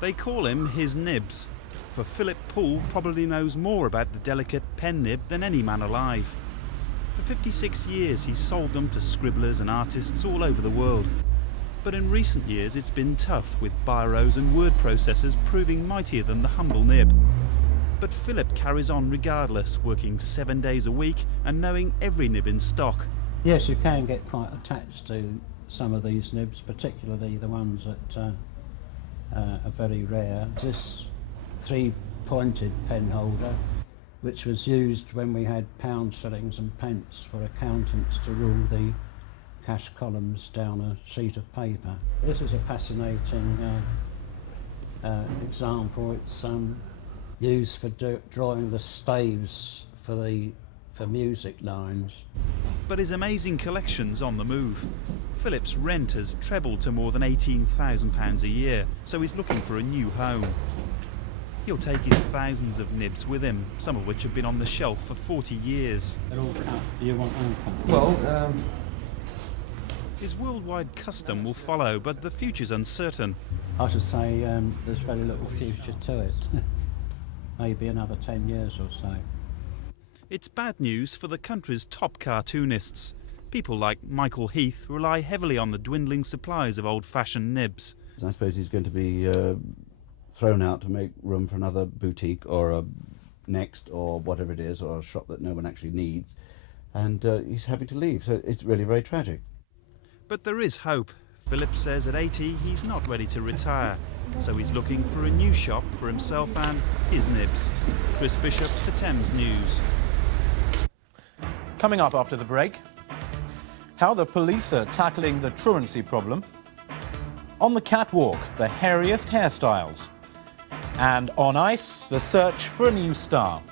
They call him his nibs, for Philip Poole probably knows more about the delicate pen nib than any man alive. For 56 years he's sold them to scribblers and artists all over the world. But in recent years it's been tough, with biros and word processors proving mightier than the humble nib. But Philip carries on regardless, working 7 days a week and knowing every nib in stock. Yes, you can get quite attached to some of these nibs, particularly the ones that are very rare. This three-pointed pen holder, which was used when we had pounds, shillings and pence for accountants to rule the cash columns down a sheet of paper. This is a fascinating example. It's used for drawing the staves for music lines. But his amazing collection's on the move. Philip's rent has trebled to more than £18,000 a year, so he's looking for a new home. He'll take his thousands of nibs with him, some of which have been on the shelf for 40 years. They're all cut. Do you want uncut? Well, His worldwide custom will follow, but the future's uncertain. I should say there's very little future to it. Maybe another 10 years or so. It's bad news for the country's top cartoonists. People like Michael Heath rely heavily on the dwindling supplies of old-fashioned nibs. I suppose he's going to be thrown out to make room for another boutique or a Next or whatever it is, or a shop that no one actually needs, and he's having to leave, so it's really very tragic. But there is hope. Philip says at 80 he's not ready to retire, so he's looking for a new shop for himself and his nibs. Chris Bishop for Thames News. Coming up after the break, how the police are tackling the truancy problem. On the catwalk, the hairiest hairstyles. And on ice, the search for a new star.